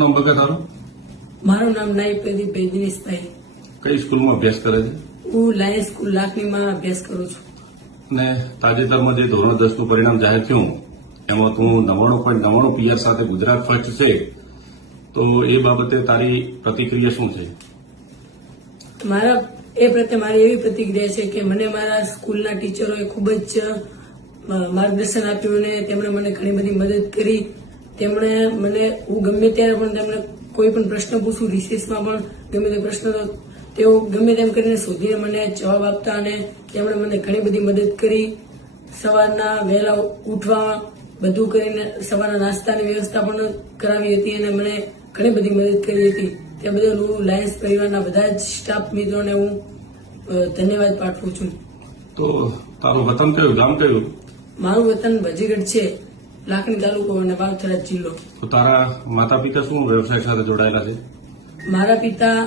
નામ બગા તારું? મારું નામ નાયબ પ્રદીપ દિનેશભાઈ. કઈ સ્કૂલમાં અભ્યાસ કરે છે? હું લાયન્સ સ્કૂલ લાખણીમાં અભ્યાસ કરું છું. અને તાજેતરમાં જે ધોરણ 10 નું પરિણામ જાહેર થયું એમાં તું 99.99 PR સાથે ગુજરાત ફર્સ્ટ છે, તો એ બાબતે તારી પ્રતિક્રિયા શું છે? મારા એ પ્રત્યે મારી એવી પ્રતિક્રિયા છે કે મને મારા સ્કૂલના ટીચરોએ ખૂબ જ માર્ગદર્શન આપ્યું અને તેમણે મને ઘણી બધી મદદ કરી. તેમણે મને હું ગમે ત્યારે પણ તેમને કોઈ પણ પ્રશ્ન પૂછું, રિસેસમાં પણ ગમે તે પ્રશ્ન તો તેઓ ગમે તેમ કરીને શોધીને મને જવાબ આપતા અને તેમણે મને ઘણી બધી મદદ કરી. સવારના વહેલા ઉઠવા બધું કરીને સવારના નાસ્તાની વ્યવસ્થા પણ કરાવી હતી અને મને ઘણી બધી મદદ કરી હતી. તે બદલ હું લાયન્સ પરિવારના બધા જ સ્ટાફ મિત્રોને હું ધન્યવાદ પાઠવું છું. તો તારું વતન કયું, ગામ કયું? મારું વતન ભજીગઢ છે, લાખણી તાલુકો અને વાવથરા જિલ્લો. તો તારા માતા પિતા શું વ્યવસાય સાથે જોડાયેલા છે? મારા પિતા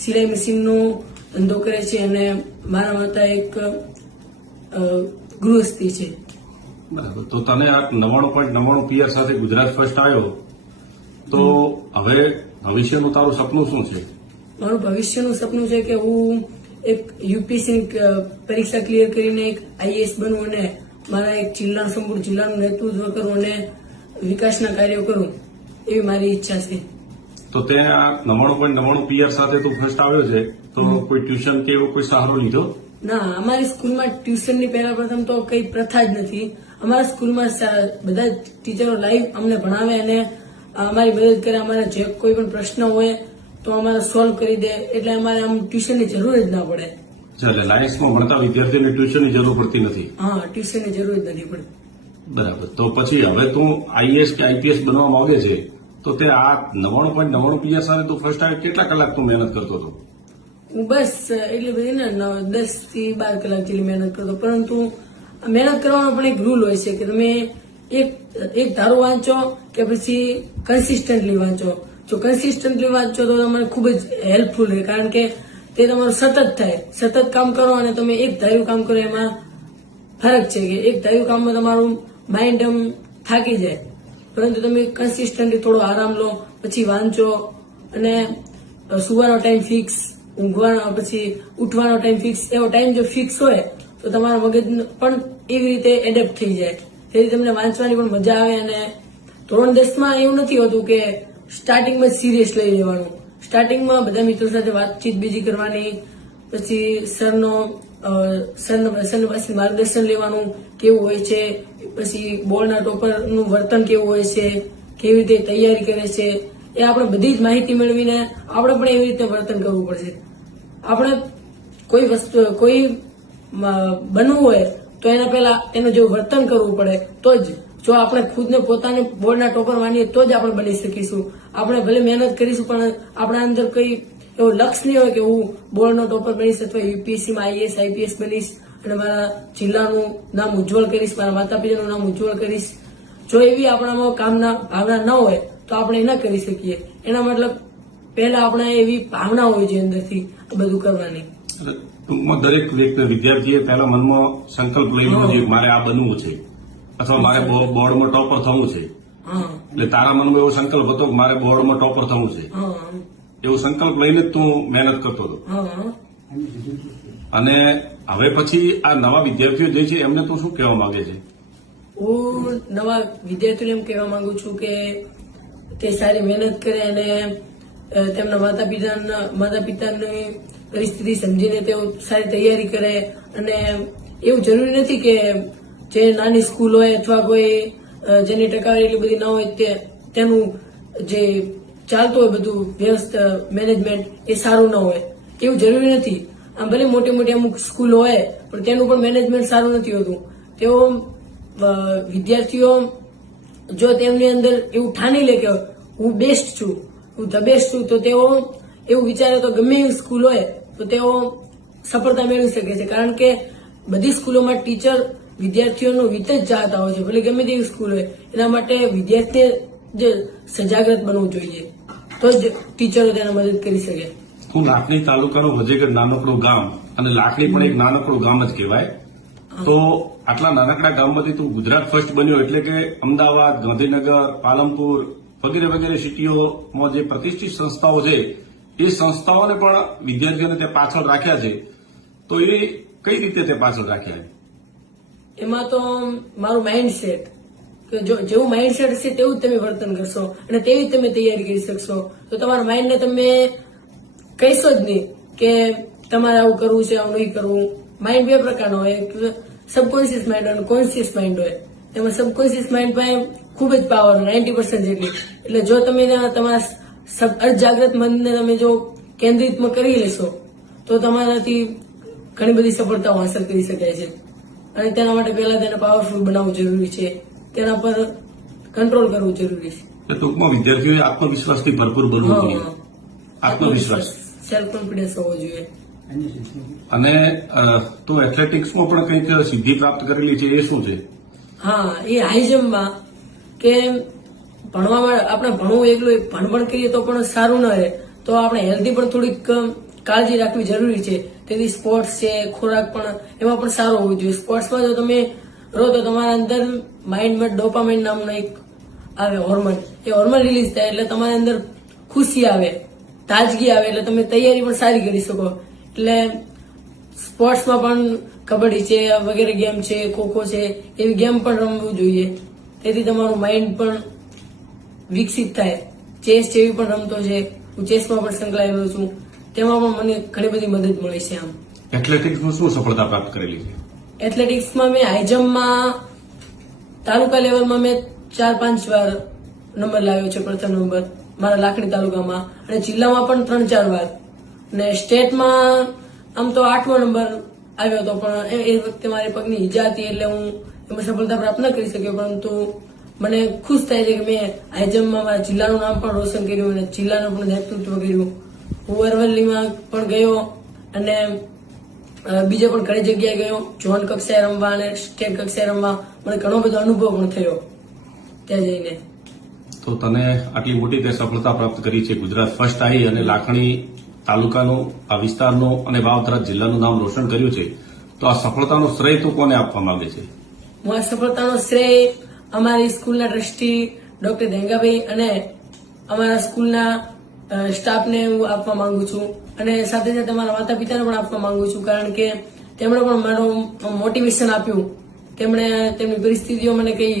સિલાઈ મશીનનો ધંધો કરે છે અને મારા માતા એક ગૃહસ્થી છે. બરાબર. તો તને આ 99.99 PR સાથે ગુજરાત ફર્સ્ટ આવ્યો, તો હવે ભવિષ્યનું તારું સપનું શું છે? મારું ભવિષ્યનું સપનું છે કે હું એક યુપીએસસી પરીક્ષા ક્લિયર કરીને એક IAS બનવું અને મારા એક સંપૂર્ણ જિલ્લાનું નેતૃત્વ કરું અને વિકાસના કાર્યો કરું, એવી મારી ઈચ્છા છે. તો તે આ 99.99 PR સાથે તું ફર્સ્ટ આવ્યો છે, તો કોઈ ટ્યુશન કે એવો કોઈ સહારો લીધો? ના, અમારી સ્કૂલમાં ટ્યુશનની પહેલા પ્રથમ તો કઈ પ્રથા જ નથી. અમારા સ્કૂલમાં બધા ટીચરો લાઈવ અમને ભણાવે અને અમારી મદદ કરે. અમારા જે કોઈ પણ પ્રશ્ન હોય તો અમારે સોલ્વ કરી દે, એટલે અમારે આમ ટ્યુશનની જરૂર જ ના પડે. એટલે લાયન્સમાં ભણતા વિદ્યાર્થીઓને ટ્યુશનની જરૂર પડતી નથી? હા, ટ્યુશનની જરૂર જ નથી પડતી. બરાબર. તો પછી હવે તું IAS કે IPS બનવા માંગે છે, તો તે આ 99.99 PR સાથે તું ફર્સ્ટ આવે કેટલા કલાક તું મહેનત કરતો હતો? હું બસ એટલી બધી ને 10 થી 12 કલાક જેટલી મહેનત કરતો. પરંતુ મહેનત કરવાનો પણ એક રૂલ હોય છે કે તમે એક ધારો વાંચો કે પછી કન્સિસ્ટન્ટલી વાંચો. જો કન્સિસ્ટન્ટલી વાંચો તો તમારે ખૂબ જ હેલ્પફુલ રહે, કારણ કે તે તમારું સતત થાય. સતત કામ કરો અને તમે એક ધાર્યું કામ કરો, એમાં ફરક છે કે એક ધાર્યું કામમાં તમારું માઇન્ડ થાકી જાય, પરંતુ તમે કન્સિસ્ટન્ટલી થોડો આરામ લો, પછી વાંચો અને સુવાનો ટાઈમ ફિક્સ, ઊંઘવાનો પછી ઉઠવાનો ટાઈમ ફિક્સ. એવો ટાઈમ જો ફિક્સ હોય તો તમારા મગજ પણ એવી રીતે એડેપ્ટ થઈ જાય, તેથી તમને વાંચવાની પણ મજા આવે. અને ધોરણ 10માં એવું નથી હોતું કે સ્ટાર્ટિંગમાં જ સિરિયસ લઈ લેવાનું. સ્ટાર્ટિંગમાં બધા મિત્રો સાથે વાતચીત બીજી કરવાની, પછી સરના પાસે માર્ગદર્શન લેવાનું કેવું હોય છે, પછી બોર્ડના ટોપરનું વર્તન કેવું હોય છે, કેવી રીતે તૈયારી કરે છે, એ આપણે બધી જ માહિતી મેળવીને આપણે પણ એવી રીતે વર્તન કરવું પડશે. આપણે કોઈ બનવું હોય તો એના પહેલા એનું જેવું વર્તન કરવું પડે, તો જ જો આપણે ખુદને પોતાને બોર્ડના ટોપર માનીએ તો જ આપણે બની શકીશું. આપણે ભલે મહેનત કરીશું પણ આપણા અંદર કઈ એવો લક્ષ્ય નહીં હોય કે હું બોર્ડનો ટોપર બનીશ અથવા યુપીએસસીમાં IAS IPS બનીશ અને મારા જિલ્લાનું નામ ઉજ્જવળ કરીશ, મારા માતા પિતાનું નામ ઉજ્જવળ કરીશ. જો એવી આપણામાં ભાવના ન હોય તો આપણે ન કરી શકીએ. એના મતલબ પહેલા આપણે એવી ભાવના હોય છે અંદરથી બધું કરવાની. ટૂંકમાં દરેક વિદ્યાર્થીએ પહેલા મનમાં સંકલ્પ લઈ લીધો છે મારે આ બનવું છે અથવા મારે બોર્ડમાં ટોપર થવું છે. એટલે તારા મનમાં એવો સંકલ્પ હતો કે મારે બોર્ડમાં ટોપર થવું છે, એવો સંકલ્પ લઈને જ તું મહેનત કરતો હતો. અને હવે પછી આ નવા વિદ્યાર્થીઓ જે છે એમને તું શું કહેવા માંગે છે? હું નવા વિદ્યાર્થીઓને એમ કહેવા માંગુ છું કે તે સારી મહેનત કરે અને તેમના માતા પિતાની પરિસ્થિતિ સમજીને તેઓ સારી તૈયારી કરે. અને એવું જરૂરી નથી કે જે નાની સ્કૂલ હોય અથવા કોઈ જેની ટકાવારી એટલી બધી ન હોય તેનું જે ચાલતું હોય બધું વ્યવસ્થા મેનેજમેન્ટ એ સારું ન હોય, એવું જરૂરી નથી. આમ ભલે મોટી મોટી અમુક સ્કૂલ હોય પણ તેનું પણ મેનેજમેન્ટ સારું નથી હોતું. તેઓ વિદ્યાર્થીઓ જો તેમની અંદર એવું ઠાની લે કે હું બેસ્ટ છું, હું ધ બેસ્ટ છું, તો તેઓ એવું વિચારે તો ગમે એવી સ્કૂલ હોય તો તેઓ સફળતા મેળવી શકે છે. કારણ કે બધી સ્કૂલોમાં ટીચર વિદ્યાર્થીઓનું હિત જ ચાહતા હોય છે, ભલે ગમે તેવી સ્કૂલ હોય. એના માટે વિદ્યાર્થીએ જે સજાગત બનવું જોઈએ, તો જ ટીચરો તેને મદદ કરી શકે. હું લાખણી તાલુકાનું વજેગઢ નાનકડું ગામ, અને લાખણી પણ એક નાનકડું ગામ જ કહેવાય. તો આટલા નાનકડા ગામમાંથી તું ગુજરાત ફર્સ્ટ બન્યો, એટલે કે અમદાવાદ, ગાંધીનગર, પાલનપુર, વગેરે વગેરે સિટીઓમાં જે પ્રતિષ્ઠિત સંસ્થાઓ છે એ સંસ્થાઓને પણ વિદ્યાર્થીઓને તે પાછળ રાખ્યા છે. તો એ કઈ રીતે તે પાછળ રાખ્યા છે? એમાં તો મારું માઇન્ડસેટ કે જો જેવું માઇન્ડસેટ હશે તેવું જ તમે વર્તન કરશો અને તેવી જ તમે તૈયારી કરી શકશો. તો તમારા માઇન્ડને તમે કહીશો જ નહીં કે તમારે આવું કરવું છે, આવું નહીં કરવું. માઇન્ડ બે પ્રકારનો હોય, એક સબકોન્શિયસ માઇન્ડ અને કોન્શિયસ માઇન્ડ હોય. એમાં સબકોન્શિયસ માઇન્ડ પાસે ખૂબ જ પાવર 90% જેટલી. એટલે જો તમે તમારા અર્ધજાગ્રત મનને તમે જો કેન્દ્રિતમાં કરી લેશો તો તમારાથી ઘણી બધી સફળતાઓ હાંસલ કરી શકાય છે. અને તેના માટે પહેલા તેને પાવરફુલ બનાવવું જરૂરી છે, તેના પર કંટ્રોલ કરવું જરૂરી છે. એટલે ટૂંકમાં વિદ્યાર્થીઓએ આત્મવિશ્વાસથી ભરપૂર બનવું જોઈએ. આત્મવિશ્વાસ, સેલ્ફ કોન્ફિડન્સ હોવો જોઈએ. અને તો એથ્લેટિક્સમાં પણ કંઈક સિદ્ધિ પ્રાપ્ત કરેલી છે, એ શું છે? હા, એ હાઈ જમ્પમાં કે ભણવામાં આપણે ભણવું એકલું ભણભણ કરીએ તો પણ સારું ન રહે, તો આપણે હેલ્ધી પણ થોડીક કાળજી રાખવી જરૂરી છે. તેથી સ્પોર્ટ્સ છે, ખોરાક પણ એમાં પણ સારો હોવો જોઈએ. સ્પોર્ટ્સમાં જો તમે રહો તો તમારા અંદર માઇન્ડમાં ડોપામાઇન નામનો એક આવે હોર્મોન, એ હોર્મોન રિલીઝ થાય એટલે તમારી અંદર ખુશી આવે, તાજગી આવે, એટલે તમે તૈયારી પણ સારી કરી શકો. એટલે સ્પોર્ટ્સમાં પણ કબડ્ડી છે, વગેરે ગેમ છે, ખોખો છે, એવી ગેમ પણ રમવું જોઈએ. તેથી તમારું માઇન્ડ પણ વિકસિત થાય. ચેસ જેવી પણ રમતો છે, હું ચેસમાં પણ સંકળાયેલો છું, તેમાં પણ મને ઘણી બધી મદદ મળી છે. આમ એથ્લેટિક્સમાં શું સફળતા પ્રાપ્ત કરેલી છે? એથ્લેટિક્સમાં મેં હાઈ જમ્પમાં તાલુકા લેવલમાં મેં 4-5 વાર નંબર લાવ્યો છે, પ્રથમ નંબર મારા લાખણી તાલુકામાં, અને જિલ્લામાં પણ 3-4 વાર, અને સ્ટેટમાં આમ તો 8મો નંબર આવ્યો હતો. પણ એ વખતે મારી પગની ઈજા હતી એટલે હું એમાં સફળતા પ્રાપ્ત ન કરી શક્યો. પરંતુ મને ખુશ થાય છે કે મેં હાઈ જમ્પમાં મારા જિલ્લાનું નામ પણ રોશન કર્યું અને જિલ્લાનું પણ નેતૃત્વ કર્યું. હું અરવલ્લીમાં પણ ગયો અને બીજે પણ ઘણી જગ્યાએ ગયો. ઝોન કક્ષાએ રમવા અને સ્ટેટ કક્ષાએ રમવા મને ઘણો બધો અનુભવ પણ થયો ત્યાં જઈને. તો તને આટલી મોટી તે સફળતા પ્રાપ્ત કરી છે, ગુજરાત ફર્સ્ટ આવી અને લાખણી તાલુકાનું, આ વિસ્તારનું અને વાવથરા જિલ્લાનું નામ રોશન કર્યું છે, તો આ સફળતાનો શ્રેય તું કોને આપવા માંગે છે? હું આ સફળતાનો શ્રેય અમારી સ્કૂલના ટ્રસ્ટી ડોક્ટર ધેંગાભાઈ અને અમારા સ્કૂલના સ્ટાફને હું આપવા માંગુ છું, અને સાથે સાથે મારા માતા પિતાને પણ આપવા માંગુ છું. કારણ કે તેમણે પણ મારું મોટિવેશન આપ્યું. તેમણે તેમની પરિસ્થિતિઓ મને કહી,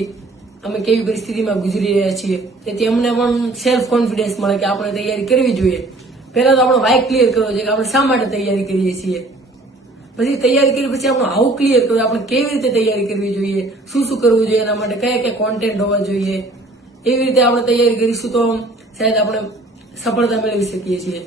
અમે કેવી પરિસ્થિતિમાં ગુજરી રહ્યા છીએ, તેથી અમને પણ સેલ્ફ કોન્ફિડન્સ મળે કે આપણે તૈયારી કરવી જોઈએ. પહેલા તો આપણો વાય ક્લિયર કરવો જોઈએ કે આપણે શા માટે તૈયારી કરીએ છીએ. પછી તૈયારી કરી પછી આપણું હાઉ ક્લિયર કરવું, આપણે કેવી રીતે તૈયારી કરવી જોઈએ, શું શું કરવું જોઈએ, એના માટે કયા કયા કોન્ટેન્ટ હોવા જોઈએ. એવી રીતે આપણે તૈયારી કરીશું તો શાયદ આપણે સફળતા મેળવી શકીએ છીએ.